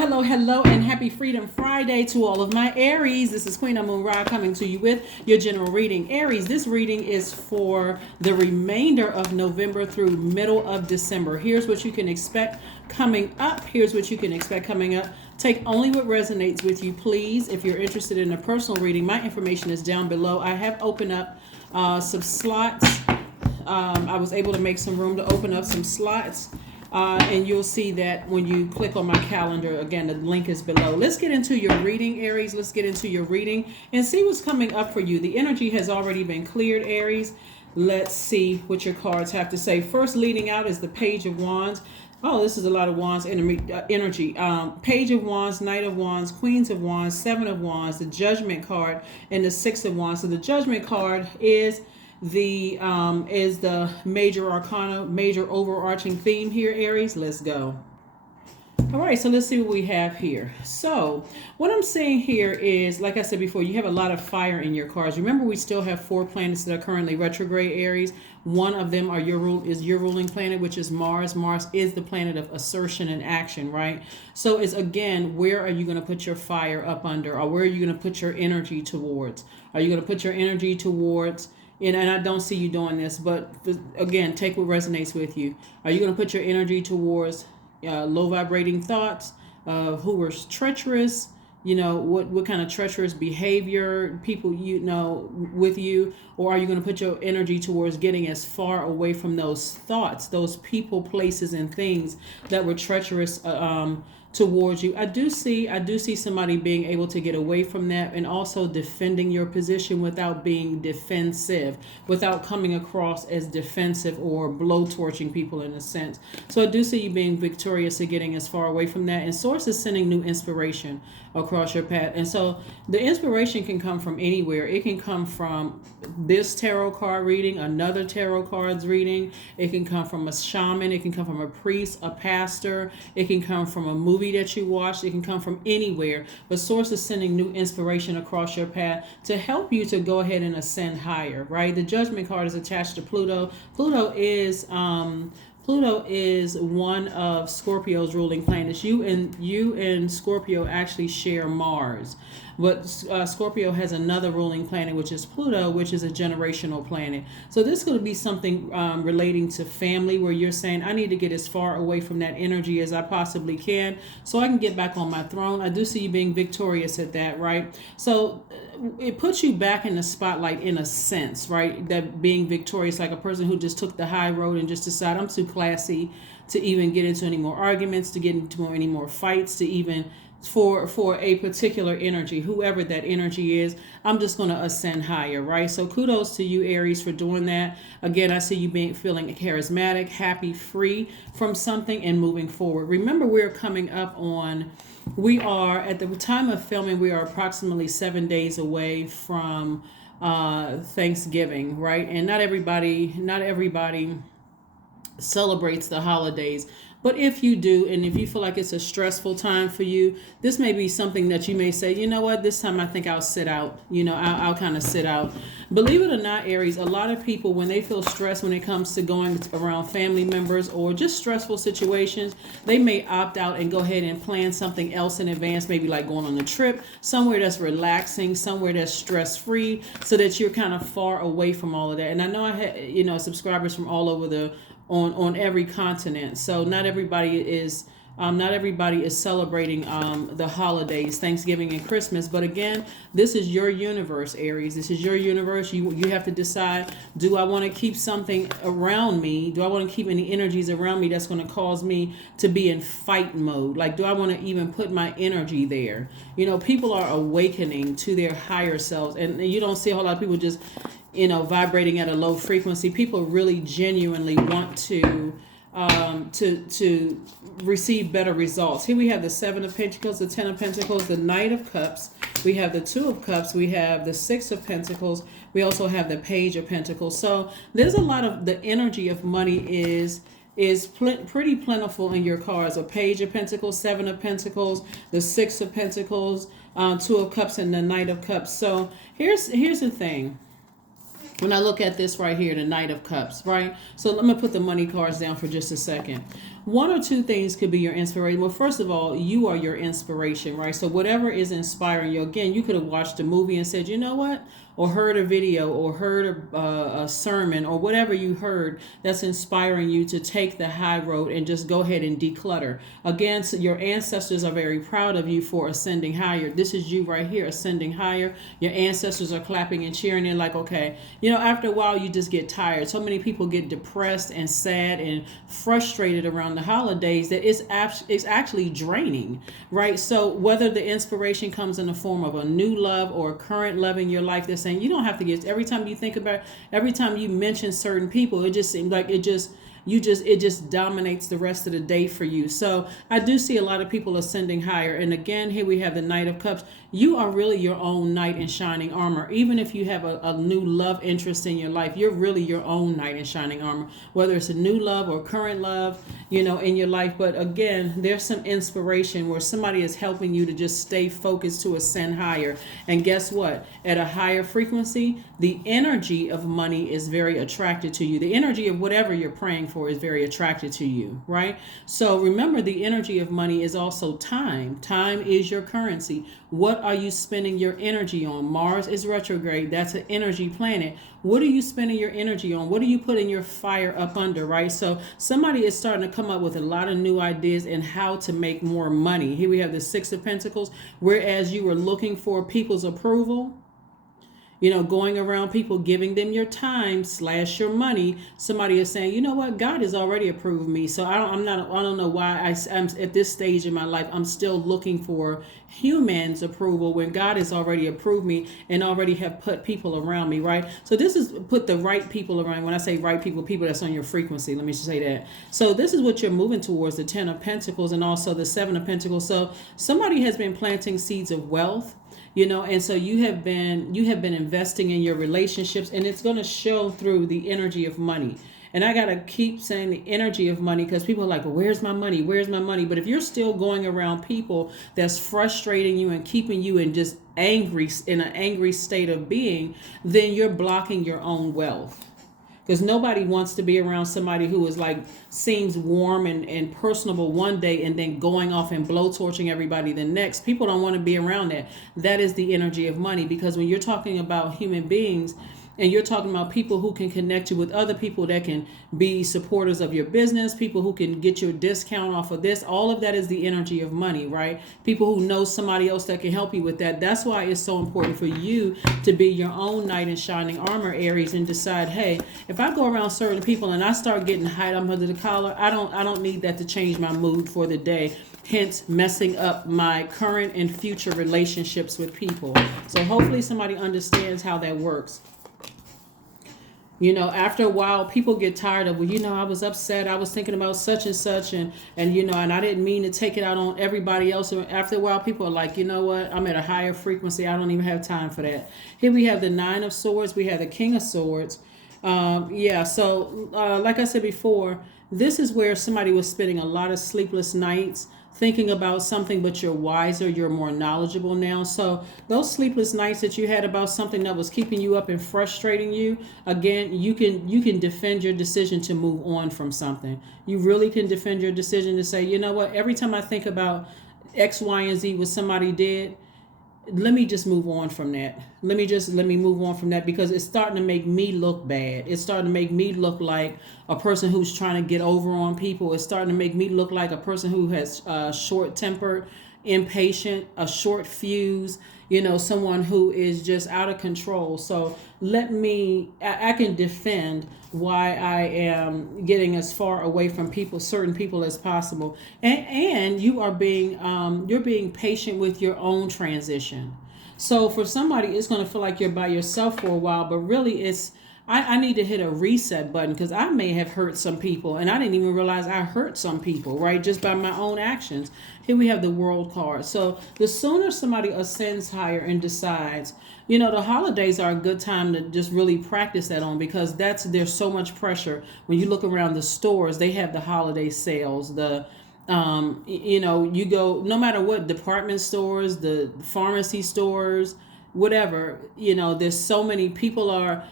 Hello, and happy Freedom Friday to all of my Aries. This is Queen Amun Ra coming to you with your general reading. Aries, this reading is for the remainder of November through middle of December. Here's what you can expect coming up. Take only what resonates with you, please. If you're interested in a personal reading, my information is down below. I have opened up some slots. I was able to make some room to open up some slots. And you'll see that when you click on my calendar. Again, the link is below. Let's get into your reading, Aries. Let's get into your reading and see what's coming up for you. The energy has already been cleared, Aries. Let's see what your cards have to say. First, leading out is the Page of Wands. Oh, this is a lot of Wands energy. Page of Wands, Knight of Wands, Queens of Wands, Seven of Wands, the Judgment card, and the Six of Wands. So the Judgment card is the major arcana, major overarching theme here, Aries. Let's go. All right, so let's see what we have here. So what I'm seeing here is, like I said before, you have a lot of fire in your cards. Remember, we still have 4 planets that are currently retrograde, Aries. One of them is your ruling planet, which is Mars. Mars is the planet of assertion and action, right? So it's, again, where are you going to put your fire up under, or where are you going to put your energy towards? Are you going to put your energy towards, and I don't see you doing this, but again, take what resonates with you. Are you going to put your energy towards low vibrating thoughts, who were treacherous, what kind of treacherous behavior, people with you, or are you going to put your energy towards getting as far away from those thoughts, those people, places, and things that were treacherous towards you? I do see somebody being able to get away from that, and also defending your position without being defensive, without coming across as defensive or blowtorching people in a sense. So I do see you being victorious and getting as far away from that. And Source is sending new inspiration across your path. And so the inspiration can come from anywhere. It can come from this tarot card reading, another tarot cards reading. It can come from a shaman. It can come from a priest, a pastor. It can come from a movie that you watched. It can come from anywhere. But Source is sending new inspiration across your path to help you to go ahead and ascend higher, right? The Judgment card is attached to Pluto. Pluto is one of Scorpio's ruling planets. You and Scorpio actually share Mars, but Scorpio has another ruling planet, which is Pluto, which is a generational planet. So this could be something relating to family, where you're saying, I need to get as far away from that energy as I possibly can so I can get back on my throne. I do see you being victorious at that, right? So it puts you back in the spotlight in a sense, right? That being victorious, like a person who just took the high road and just decided, I'm too classy to even get into any more arguments, to get into any more fights, to even for a particular energy, whoever that energy is, I'm just going to ascend higher, right? So kudos to you, Aries, for doing that. Again, I see you feeling charismatic, happy, free from something, and moving forward. Remember, we are at the time of filming, we are approximately 7 days away from Thanksgiving, right? And not everybody celebrates the holidays. But if you do, and if you feel like it's a stressful time for you, this may be something that you may say, you know what, this time I think I'll sit out. I'll kind of sit out. Believe it or not, Aries, a lot of people, when they feel stressed when it comes to going around family members or just stressful situations, they may opt out and go ahead and plan something else in advance, maybe like going on a trip, somewhere that's relaxing, somewhere that's stress-free, so that you're kind of far away from all of that. And I know I had, subscribers from all over on every continent. So not everybody is celebrating the holidays, Thanksgiving and Christmas. But again, this is your universe, Aries. This is your universe. You have to decide, do I want to keep something around me? Do I want to keep any energies around me that's going to cause me to be in fight mode? Like, do I want to even put my energy there? People are awakening to their higher selves. And you don't see a whole lot of people just vibrating at a low frequency. People really genuinely want to receive better results. Here we have the Seven of Pentacles, the Ten of Pentacles, the Knight of Cups. We have the Two of Cups. We have the Six of Pentacles. We also have the Page of Pentacles. So there's a lot of the energy of money is pretty plentiful in your cards. A Page of Pentacles, Seven of Pentacles, the Six of Pentacles, Two of Cups, and the Knight of Cups. So here's the thing. When I look at this right here, the Knight of Cups, right? So let me put the money cards down for just a second. One or two things could be your inspiration. Well, first of all, you are your inspiration, right? So whatever is inspiring you, again, you could have watched a movie and said, you know what? Or heard a video or heard a sermon or whatever you heard that's inspiring you to take the high road and just go ahead and declutter. Again, so your ancestors are very proud of you for ascending higher. This is you right here, ascending higher. Your ancestors are clapping and cheering in like, okay, after a while you just get tired. So many people get depressed and sad and frustrated around the holidays that it's actually draining, right? So whether the inspiration comes in the form of a new love or a current love in your life, that's saying you don't have to get, every time you think about, every time you mention certain people, it just seems like it just dominates the rest of the day for you. So I do see a lot of people ascending higher. And again, here we have the Knight of Cups. You are really your own knight in shining armor. Even if you have a new love interest in your life, you're really your own knight in shining armor, whether it's a new love or current love, in your life. But again, there's some inspiration where somebody is helping you to just stay focused to ascend higher. And guess what? At a higher frequency, the energy of money is very attracted to you. The energy of whatever you're praying for is very attracted to you, right? So remember, the energy of money is also time. Time is your currency. What are you spending your energy on? Mars is retrograde. That's an energy planet. What are you spending your energy on? What are you putting your fire up under, right? So somebody is starting to come up with a lot of new ideas in how to make more money. Here we have the Six of Pentacles. Whereas you were looking for people's approval, going around people, giving them your time / your money. Somebody is saying, you know what, God has already approved me. So I don't know why I'm at this stage in my life, I'm still looking for humans' approval when God has already approved me and already have put people around me, right? So this is put the right people around. When I say right people that's on your frequency, let me just say that. So this is what you're moving towards, the 10 of Pentacles and also the 7 of Pentacles. So somebody has been planting seeds of wealth, and so you have been investing in your relationships, and it's going to show through the energy of money. And I got to keep saying the energy of money, because people are like, well, where's my money? Where's my money? But if you're still going around people that's frustrating you and keeping you in just in an angry state of being, then you're blocking your own wealth. Because nobody wants to be around somebody who is seems warm and personable one day and then going off and blowtorching everybody the next. People don't want to be around that. That is the energy of money. Because when you're talking about human beings, and you're talking about people who can connect you with other people that can be supporters of your business, people who can get you a discount off of this, all of that is the energy of money, right? People who know somebody else that can help you with that. That's why it's so important for you to be your own knight in shining armor, Aries, and decide, hey, if I go around certain people and I start getting hot under the collar, I don't need that to change my mood for the day. Hence, messing up my current and future relationships with people. So hopefully somebody understands how that works. After a while, people get tired of, I was upset. I was thinking about such and such, and I didn't mean to take it out on everybody else. And after a while, people are like, you know what? I'm at a higher frequency. I don't even have time for that. Here we have the 9 of Swords. We have the King of Swords. So like I said before, this is where somebody was spending a lot of sleepless nights thinking about something, but you're wiser, you're more knowledgeable now. So those sleepless nights that you had about something that was keeping you up and frustrating you, again, you can defend your decision to move on from something. You really can defend your decision to say, you know what, every time I think about X, Y, and Z what somebody did, let me just move on from that. Let me move on from that, because it's starting to make me look bad. It's starting to make me look like a person who's trying to get over on people. It's starting to make me look like a person who has short-tempered, impatient, a short fuse, someone who is just out of control. So I can defend why I am getting as far away from certain people as possible. And you are you're being patient with your own transition. So for somebody, it's going to feel like you're by yourself for a while, but really I need to hit a reset button, because I may have hurt some people and I didn't even realize I hurt some people, right? Just by my own actions. Here we have the World card. So the sooner somebody ascends higher and decides, the holidays are a good time to just really practice that on, because there's so much pressure. When you look around the stores, they have the holiday sales, you go, no matter what, department stores, the pharmacy stores, whatever, there's so many people are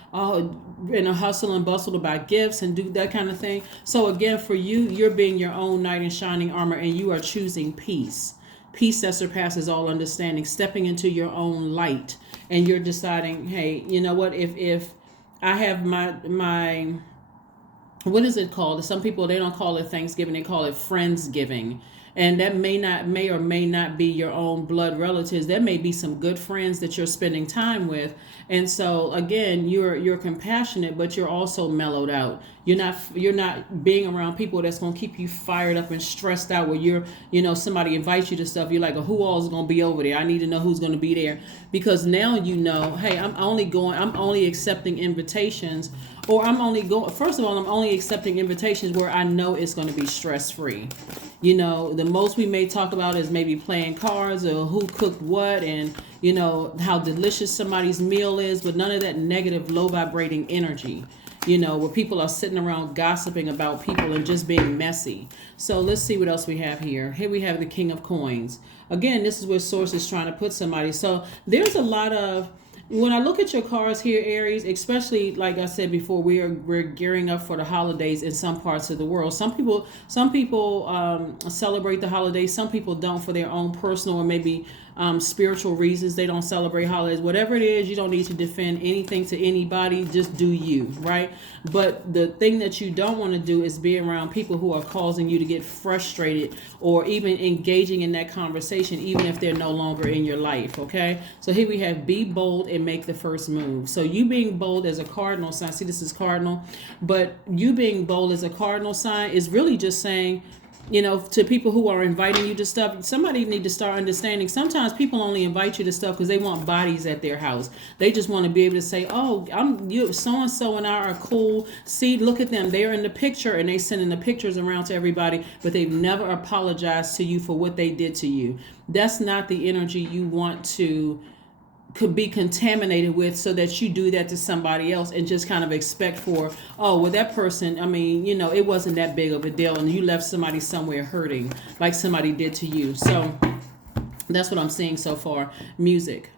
in a hustle and bustle to buy gifts and do that kind of thing. So again, for you, you're being your own knight in shining armor, and you are choosing peace that surpasses all understanding, stepping into your own light. And you're deciding, hey, you know what, if I have my what is it called? Some people, they don't call it Thanksgiving, they call it Friendsgiving. And that may or may not be your own blood relatives. There may be some good friends that you're spending time with. And so again, you're compassionate, but you're also mellowed out. You're not being around people that's going to keep you fired up and stressed out, where somebody invites you to stuff, you're like, oh, who all is going to be over there? I need to know who's going to be there, because now hey, I'm only accepting invitations, or first of all, I'm only accepting invitations where I know it's going to be stress free. The most we may talk about is maybe playing cards, or who cooked what, and how delicious somebody's meal is, but none of that negative, low vibrating energy, where people are sitting around gossiping about people and just being messy. So let's see what else we have here. Here we have the King of Coins. Again, this is where Source is trying to put somebody. So there's a lot of, when I look at your cards here, Aries, especially like I said before, we're gearing up for the holidays in some parts of the world. Some people celebrate the holidays. Some people don't, for their own personal or maybe spiritual reasons. They don't celebrate holidays. Whatever it is, you don't need to defend anything to anybody. Just do you, right? But the thing that you don't want to do is be around people who are causing you to get frustrated, or even engaging in that conversation, even if they're no longer in your life. Okay, so here we have be bold and make the first move. So you being bold as a cardinal sign, see, this is cardinal, but you being bold as a cardinal sign is really just saying, to people who are inviting you to stuff, somebody need to start understanding. Sometimes people only invite you to stuff because they want bodies at their house. They just want to be able to say, oh, so-and-so and I are cool. See, look at them. They're in the picture, and they sending the pictures around to everybody, but they've never apologized to you for what they did to you. That's not the energy you want to could be contaminated with, so that you do that to somebody else and just kind of expect for, oh, well, that person, it wasn't that big of a deal, and you left somebody somewhere hurting like somebody did to you. So that's what I'm seeing so far. Music.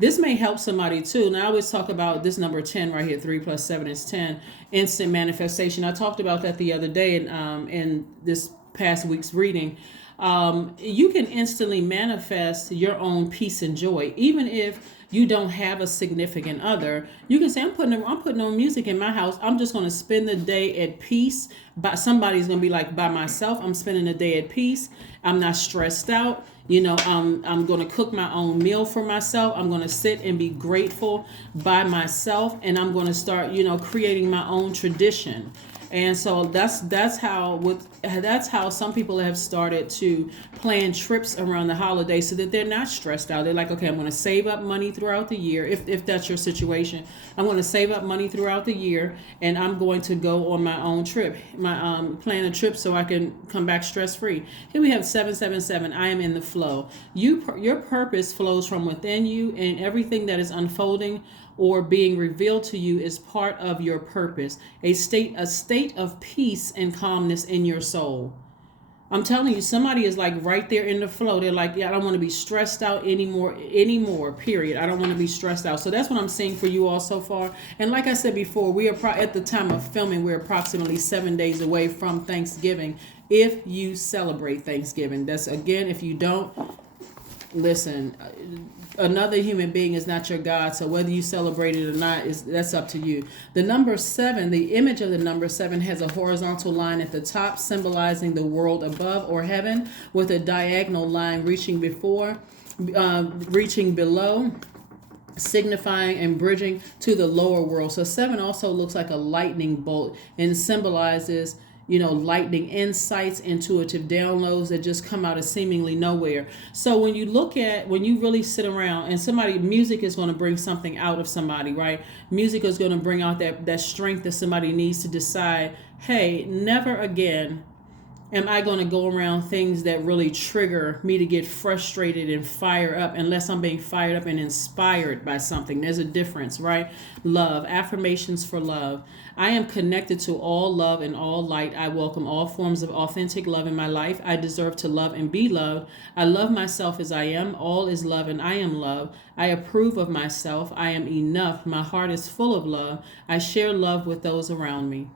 This may help somebody too. Now I always talk about this number 10 right here, 3 + 7 is 10, instant manifestation. I talked about that the other day in this past week's reading. You can instantly manifest your own peace and joy, even if you don't have a significant other. You can say, I'm putting on music in my house. I'm just going to spend the day at peace. But somebody's going to be like, by myself, I'm spending the day at peace. I'm not stressed out. I'm going to cook my own meal for myself. I'm going to sit and be grateful by myself, and I'm going to start, creating my own tradition. And so that's how some people have started to plan trips around the holidays, so that they're not stressed out. They're like, okay, I'm going to save up money throughout the year. If that's your situation, I'm going to save up money throughout the year, and I'm going to go on my own trip, plan a trip so I can come back stress free. Here we have 777. I am in the flow. Your purpose flows from within you, and everything that is unfolding or being revealed to you is part of your purpose, a state of peace and calmness in your soul. I'm telling you, somebody is like right there in the flow. They're like, yeah, I don't want to be stressed out anymore, period. I don't want to be stressed out. So that's what I'm seeing for you all so far. And like I said before, we are at the time of filming, we're approximately 7 days away from Thanksgiving. If you celebrate Thanksgiving, that's, again, if you don't, listen, another human being is not your God. So whether you celebrate it or not, that's up to you. The number 7, the image of the number 7 has a horizontal line at the top, symbolizing the world above, or heaven, with a diagonal line reaching below, signifying and bridging to the lower world. So 7 also looks like a lightning bolt and symbolizes, lightning insights, intuitive downloads that just come out of seemingly nowhere. So when you really sit around, and music is going to bring something out of somebody, right? Music is going to bring out that strength that somebody needs to decide, hey, never again am I going to go around things that really trigger me to get frustrated and fire up unless I'm being fired up and inspired by something? There's a difference, right? Love, affirmations for love. I am connected to all love and all light. I welcome all forms of authentic love in my life. I deserve to love and be loved. I love myself as I am. All is love and I am love. I approve of myself. I am enough. My heart is full of love. I share love with those around me.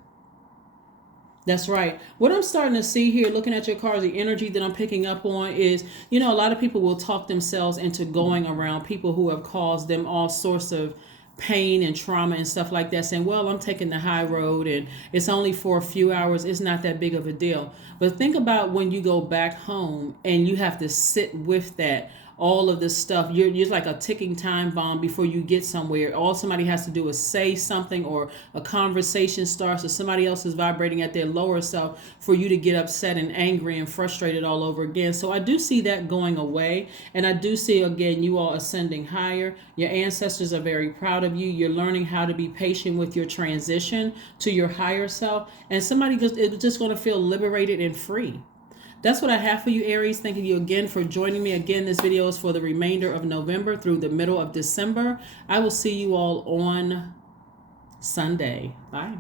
That's right. What I'm starting to see here, looking at your cards, the energy that I'm picking up on is, a lot of people will talk themselves into going around people who have caused them all sorts of pain and trauma and stuff like that, saying, well, I'm taking the high road and it's only for a few hours. It's not that big of a deal. But think about when you go back home and you have to sit with that. All of this stuff, you're like a ticking time bomb before you get somewhere. All somebody has to do is say something, or a conversation starts, or somebody else is vibrating at their lower self for you to get upset and angry and frustrated all over again. So I do see that going away, and I do see again you all ascending higher. Your ancestors are very proud of you. You're learning how to be patient with your transition to your higher self, and somebody is just going to feel liberated and free. That's what I have for you, Aries. Thank you again for joining me. Again, this video is for the remainder of November through the middle of December. I will see you all on Sunday. Bye.